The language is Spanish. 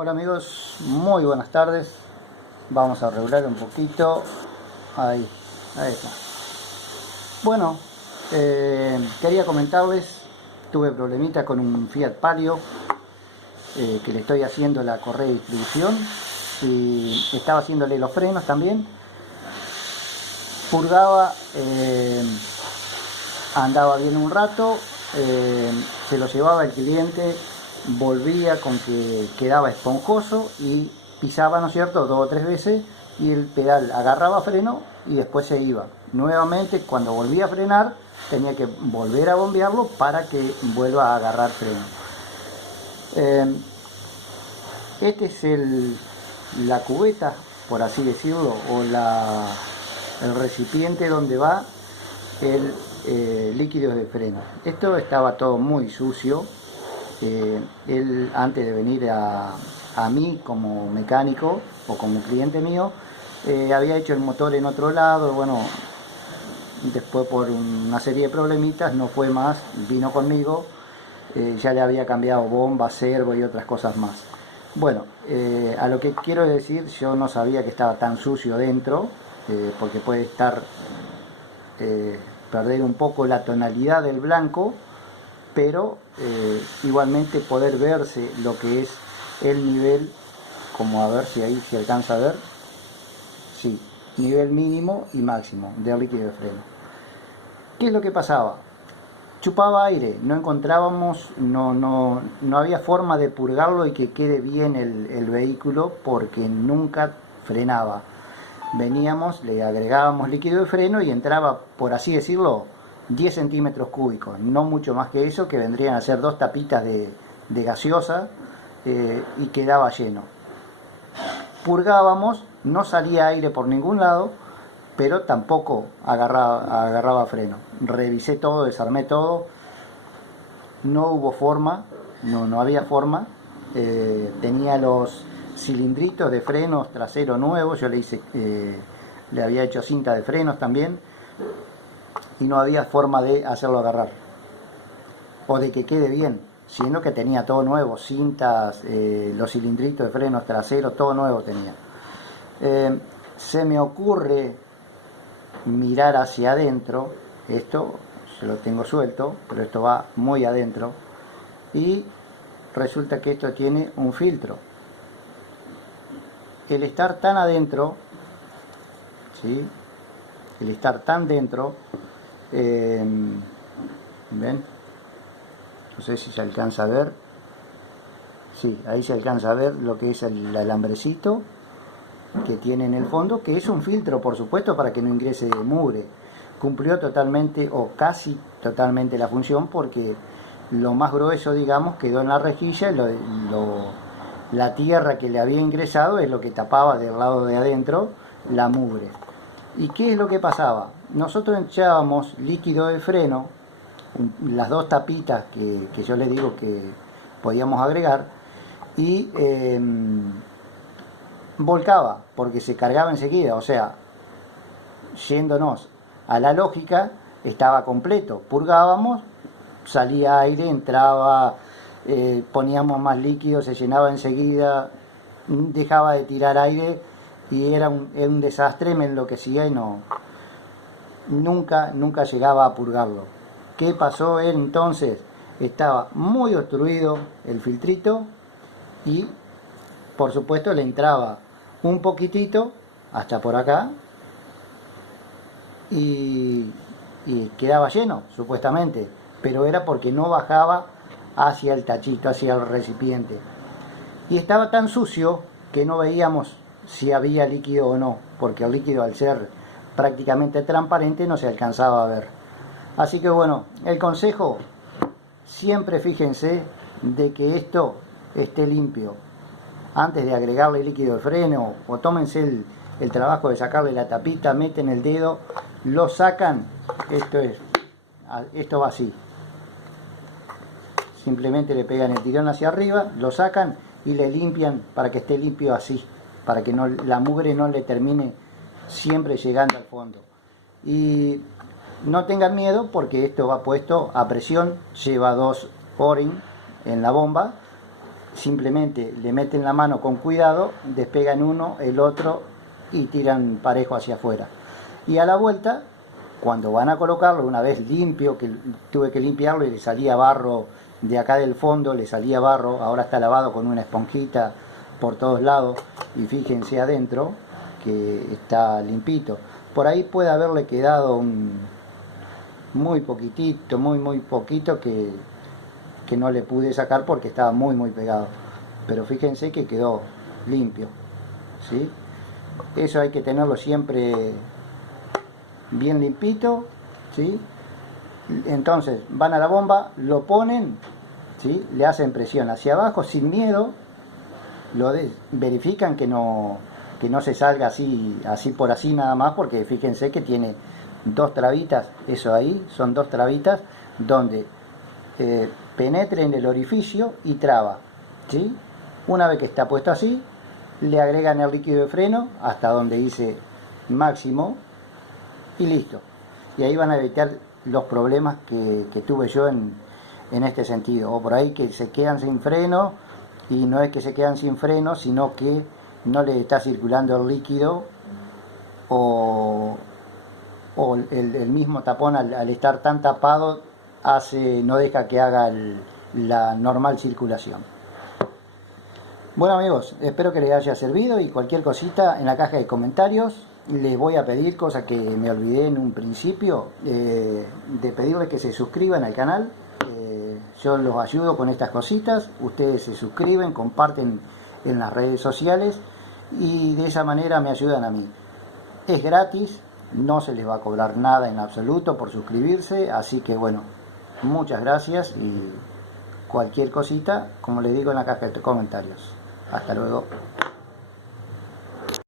Hola amigos, muy buenas tardes. Vamos a regular un poquito. Ahí está. Bueno, quería comentarles, tuve problemita con un Fiat Palio que le estoy haciendo la correa de distribución y estaba haciéndole los frenos también. Purgaba, andaba bien un rato, se lo llevaba el cliente, volvía con que quedaba esponjoso y pisaba, ¿no es cierto?, 2 o 3 veces y el pedal agarraba freno y después se iba. Nuevamente, cuando volvía a frenar, tenía que volver a bombearlo para que vuelva a agarrar freno. Este es la cubeta, por así decirlo, o el recipiente donde va el líquido de freno. Esto estaba todo muy sucio. Él, antes de venir a mí como mecánico o como cliente mío, había hecho el motor en otro lado. Bueno, después por una serie de problemitas no fue más, vino conmigo, ya le había cambiado bomba, servo y otras cosas más. Bueno, a lo que quiero decir, yo no sabía que estaba tan sucio dentro, porque puede estar perder un poco la tonalidad del blanco, pero igualmente poder verse lo que es el nivel, como a ver si ahí se alcanza a ver, sí, nivel mínimo y máximo del líquido de freno. ¿Qué es lo que pasaba? Chupaba aire, no encontrábamos, no había forma de purgarlo y que quede bien el vehículo, porque nunca frenaba. Veníamos, le agregábamos líquido de freno y entraba, por así decirlo, 10 centímetros cúbicos, no mucho más que eso, que vendrían a ser 2 tapitas de gaseosa, y quedaba lleno. Purgábamos, no salía aire por ningún lado, pero tampoco agarraba freno. Revisé todo, desarmé todo, no hubo forma, no había forma. Tenía los cilindritos de frenos traseros nuevos, yo le había hecho cinta de frenos también, y no había forma de hacerlo agarrar o de que quede bien, sino que tenía todo nuevo, cintas, los cilindritos de frenos traseros, todo nuevo tenía. Se me ocurre mirar hacia adentro, esto se lo tengo suelto, pero esto va muy adentro, y resulta que esto tiene un filtro. El estar tan adentro, ¿sí?, el estar tan dentro, ¿ven? No sé si se alcanza a ver. Sí, ahí se alcanza a ver lo que es el alambrecito que tiene en el fondo, que es un filtro, por supuesto, para que no ingrese mugre. Cumplió totalmente o casi totalmente la función, porque lo más grueso, digamos, quedó en la rejilla. La tierra que le había ingresado es lo que tapaba del lado de adentro la mugre. ¿Y qué es lo que pasaba? Nosotros echábamos líquido de freno, las 2 tapitas que yo les digo que podíamos agregar, y volcaba, porque se cargaba enseguida. O sea, yéndonos a la lógica, estaba completo. Purgábamos, salía aire, entraba, poníamos más líquido, se llenaba enseguida, dejaba de tirar aire y era un desastre. Me enloquecía y nunca llegaba a purgarlo. ¿Qué pasó entonces? Estaba muy obstruido el filtrito y por supuesto le entraba un poquitito hasta por acá y quedaba lleno, supuestamente, pero era porque no bajaba hacia el tachito, hacia el recipiente, y estaba tan sucio que no veíamos si había líquido o no, porque el líquido, al ser prácticamente transparente, no se alcanzaba a ver. Así que bueno, el consejo: siempre fíjense de que esto esté limpio antes de agregarle líquido de freno, o tómense el trabajo de sacarle la tapita, meten el dedo, lo sacan. Esto va así, simplemente le pegan el tirón hacia arriba, lo sacan y le limpian para que esté limpio así, para que la mugre no le termine siempre llegando al fondo. Y no tengan miedo, porque esto va puesto a presión, lleva 2 O-ring en la bomba. simplemente le meten la mano con cuidado, despegan uno, el otro y tiran parejo hacia afuera. Y a la vuelta, cuando van a colocarlo, una vez limpio, que tuve que limpiarlo y le salía barro de acá del fondo, le salía barro, ahora está lavado con una esponjita por todos lados y fíjense adentro que está limpito. Por ahí puede haberle quedado un muy poquitito, muy poquito que no le pude sacar porque estaba muy pegado, pero fíjense que quedó limpio, ¿sí? Eso hay que tenerlo siempre bien limpito, ¿sí? Entonces van a la bomba, lo ponen, ¿sí? Le hacen presión hacia abajo sin miedo, verifican que no se salga así por así nada más, porque fíjense que tiene dos trabitas, eso ahí son dos trabitas donde penetre en el orificio y traba, ¿sí? Una vez que está puesto así, le agregan el líquido de freno hasta donde dice máximo y listo. Y ahí van a evitar los problemas que tuve yo en este sentido, o por ahí que se quedan sin freno, y no es que se quedan sin freno, sino que no le está circulando el líquido, o el mismo tapón al estar tan tapado no deja que haga la normal circulación. Bueno amigos, espero que les haya servido, y cualquier cosita en la caja de comentarios. Les voy a pedir, cosa que me olvidé en un principio, de pedirles que se suscriban al canal. Yo los ayudo con estas cositas, ustedes se suscriben, comparten en las redes sociales y de esa manera me ayudan a mí. Es gratis, no se les va a cobrar nada en absoluto por suscribirse, así que bueno, muchas gracias, y cualquier cosita, como les digo, en la caja de comentarios. Hasta luego.